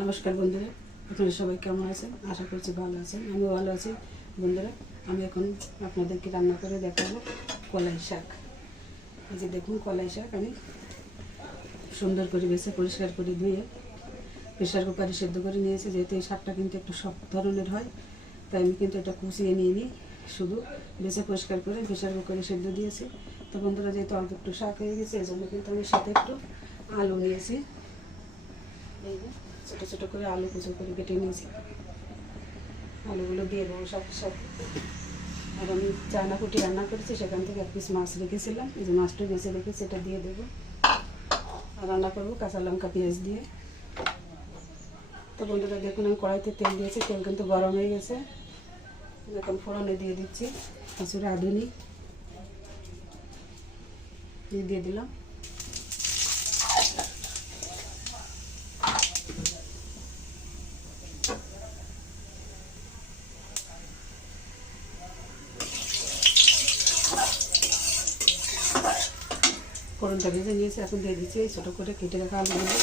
নমস্কার বন্ধুরা, আপনারা সবাই কেমন আছেন? আশা করছি ভালো আছেন। আমিও ভালো আছি। বন্ধুরা, আমি এখন আপনাদেরকে রান্না করে দেখাবো কলাই শাক। এই যে দেখুন, কলাই শাক আমি সুন্দর করে বেছে পরিষ্কার করে ধুয়ে প্রেশার কুকারে সেদ্ধ করে নিয়েছি। যেহেতু এই শাকটা কিন্তু একটু শক্ত ধরনের হয়, তাই আমি কিন্তু এটা কুচিয়ে নিয়ে নিই, শুধু বেছে পরিষ্কার করে প্রেশার কুকারে সেদ্ধ দিয়েছি। তো বন্ধুরা, যেহেতু অল্প একটু শাক হয়ে গেছে, এই জন্য কিন্তু আমি সাথে একটু আলু নিয়েছি। এই যে ছোটো ছোটো করে আলু কুচো করে কেটে নিয়েছি, আলুগুলো দিয়ে দেবো সাথে সাথে। আর আমি চায়না কুটি রান্না করেছি, সেখান থেকে এক পিস মাছ রেখেছিলাম, এই যে মাছটা বেছে রেখেছি, এটা দিয়ে দেবো। আর রান্না করবো কাঁচা লঙ্কা পেঁয়াজ দিয়ে। তো বন্ধুরা দেখুন, আমি কড়াইতে তেল দিয়েছি, তেল কিন্তু গরম হয়ে গেছে। এখন ফোড়নে দিয়ে দিচ্ছি কিছু রাঁধুনি দিয়ে দিলাম। ফোড়নটা ভেজে নিয়েছি, এখন দিয়ে দিচ্ছি এই ছোটো করে কেটে রাখা আলুগুলো।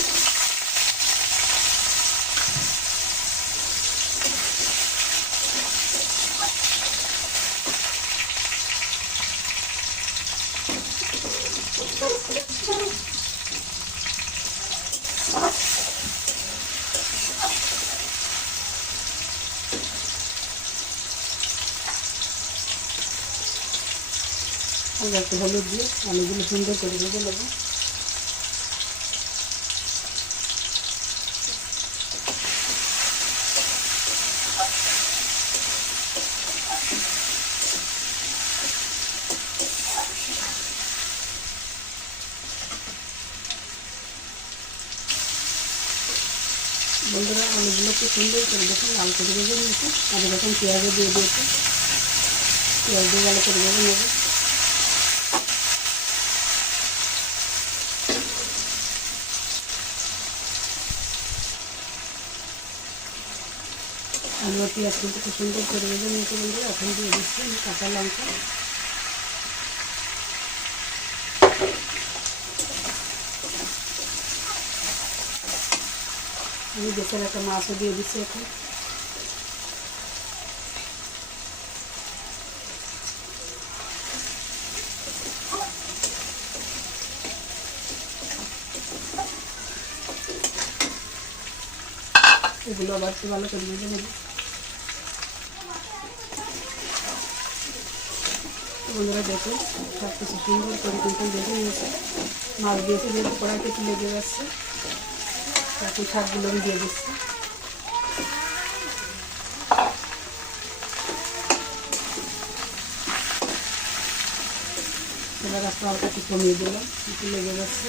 হালকা একটু হলুদ দিয়ে আলুগুলো সুন্দর করে ভেজে নেবো। বন্ধুরা, আলুগুলোকে সুন্দর করে দেখুন লাল করে ভেজে নিয়েছি। আর এরকম পেঁয়াজও দিয়ে দিয়েছি, পেঁয়াজ দিয়ে ভালো করে ভেজে নেবো। আলু আর পেঁয়াজ কিন্তু খুব সুন্দর করে ভেজে নিয়েছি। বন্ধুরা, এখন দিয়ে দিচ্ছি আমি কাঁচা লঙ্কা। আমি বেছে রাখা মাছও দিয়ে দিচ্ছি এখন। এগুলো আবার একটু ভালো করে ভেজে নেব। বন্ধুরা দেখুন, সব কিছু সুন্দর করে কিন্তু ভেজে নিয়েছে। মাছ দিয়েছি যেহেতু কড়াইতে একটু লেগে যাচ্ছে, এখন শাকগুলো আমি দিয়ে দিচ্ছি। এবার রাস্তা হালকা একটু কমিয়ে দিলাম, একটু লেগে যাচ্ছে।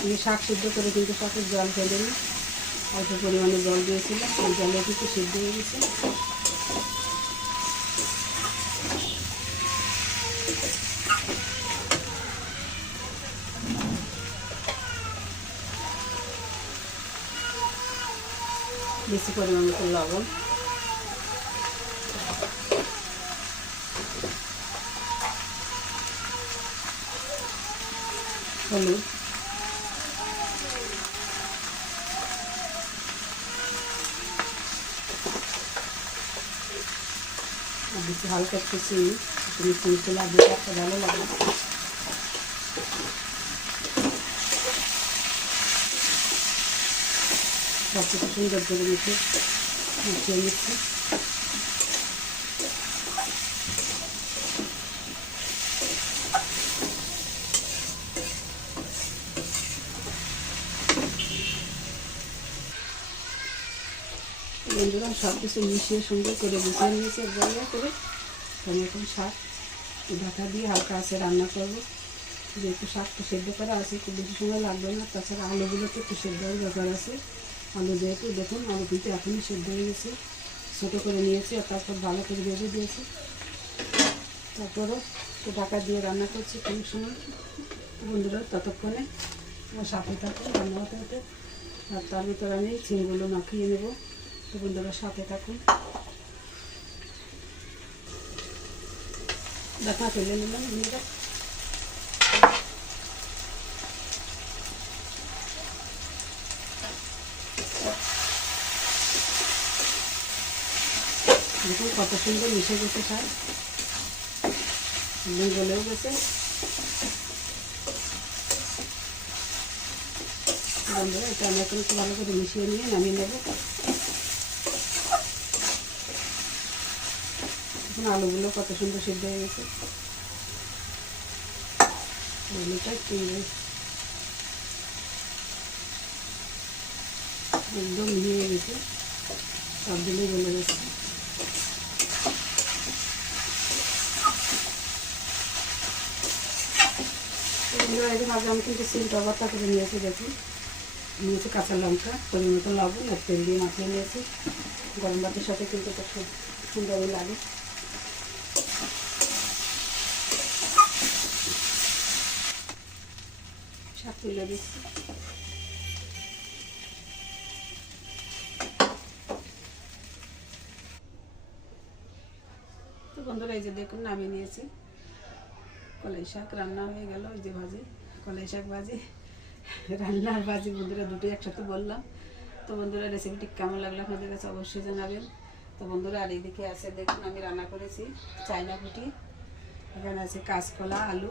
আমি শাক সিদ্ধ করে কিন্তু শাকের জল ফেলে নিই, অল্প পরিমাণে জল দিয়েছিলাম, ওই জলে কিন্তু সিদ্ধ হয়ে গেছে। বেশি পরিমাণে লবণ, হলুদ, আর বেশি হালকা একটু চিনি, একটু মিষ্টি মিষ্টি লাগবে, একটা ভালো লাগবে। সব কিছু সুন্দর করে মিশিয়ে নিচ্ছি। বন্ধুরা, সব কিছু মিশিয়ে সুন্দর করে গুছিয়ে নিয়েছি এক জায়গায় করে। আমি এখন শাক ঢাকা দিয়ে হালকা আছে রান্না করবো। যেহেতু শাকটা সেদ্ধ করা আছে, খুব বেশি সময় লাগবে না। তাছাড়া আলুগুলোতে একটু সেদ্ধ হওয়ার ব্যাপার আছে। আলু যেহেতু দেখুন, আলু কিন্তু এখনই সেদ্ধ হয়ে গেছে। ছোটো করে নিয়েছি আর তারপর ভালো করে ভেজে দিয়েছি। তারপরও একটু ঢাকা দিয়ে রান্না করছি কোন সময়। বন্ধুরা, ততক্ষণে আমার সাথে থাকুন রান্না হতে হতে। আর তার ভিতরে আমি ছিমগুলো মাখিয়ে নেব। তো বন্ধুরা, সাথে থাকুন। দেখা ফেলে নিলাম বন্ধুরা। দেখুন কত সুন্দর মিশে গেছে শাক, একদম গলেও গেছে। বন্ধুরা এটা আমি এখন একটু ভালো করে মিশিয়ে নিয়ে নামিয়ে নেব। এখন আলুগুলো কত সুন্দর সিদ্ধ হয়ে গেছে, আলুটা একদম মিলিয়ে গেছে, সব দিলে গলে গেছে। মাঝে আমি কিন্তু সিলটা ভর্তা করে নিয়েছি, দেখুন নিয়েছি কাঁচা লঙ্কা, পরিমতো লবণ আর তেল দিয়ে মাখিয়ে নিয়েছি। গরম ভাতের সাথে কিন্তু এটা খুব সুন্দরই লাগে। শাক তুলে দিচ্ছি। তো বন্ধুরা এই যে দেখুন নামিয়ে নিয়েছি, কলাই শাক রান্না হয়ে গেল। এই যে ভাজি, কলাই শাক ভাজি, রান্না আর ভাজি বন্ধুরা দুটোই একসাথে বললাম। তো বন্ধুরা রেসিপিটি কেমন লাগলো আপনাদের কাছে অবশ্যই জানাবেন। তো বন্ধুরা আর এইদিকে আছে দেখুন আমি রান্না করেছি চায়না পুঁটি, এখানে আছে কাঁচকলা, আলু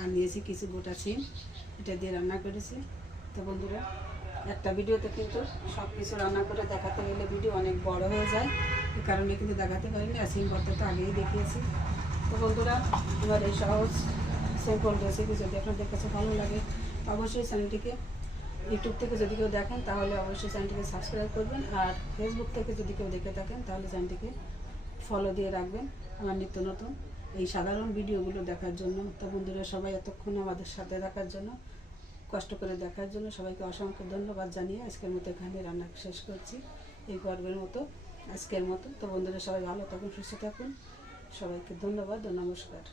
আর নিয়েছি কিছু গোটা সিম, এটা দিয়ে রান্না করেছি। তো বন্ধুরা একটা ভিডিওতে কিন্তু সব কিছু রান্না করে দেখাতে গেলে ভিডিও অনেক বড় হয়ে যায়, এই কারণে কিন্তু দেখাতে পারিনি। আর সিম ভর্তা তো আগেই দেখিয়েছি। তো বন্ধুরা আমার এই সহজ সিম্পল রেসিপি যদি আপনাদের কাছে ভালো লাগে অবশ্যই চ্যানেলটিকে, ইউটিউব থেকে যদি কেউ দেখেন তাহলে অবশ্যই চ্যানেলটিকে সাবস্ক্রাইব করবেন, আর ফেসবুক থেকে যদি কেউ দেখে থাকেন তাহলে চ্যানেলটিকে ফলো দিয়ে রাখবেন আমার নিত্য নতুন এই সাধারণ ভিডিওগুলো দেখার জন্য। তো বন্ধুরা সবাই এতক্ষণ আমাদের সাথে থাকার জন্য, কষ্ট করে দেখার জন্য সবাইকে অসংখ্য ধন্যবাদ জানিয়ে আজকের মতো এখানে রান্না শেষ করছি, এই পর্বের মতো আজকের মতো। তো বন্ধুরা সবাই ভালো থাকুন, সুস্থ থাকুন, সবাইকে ধন্যবাদ ও নমস্কার।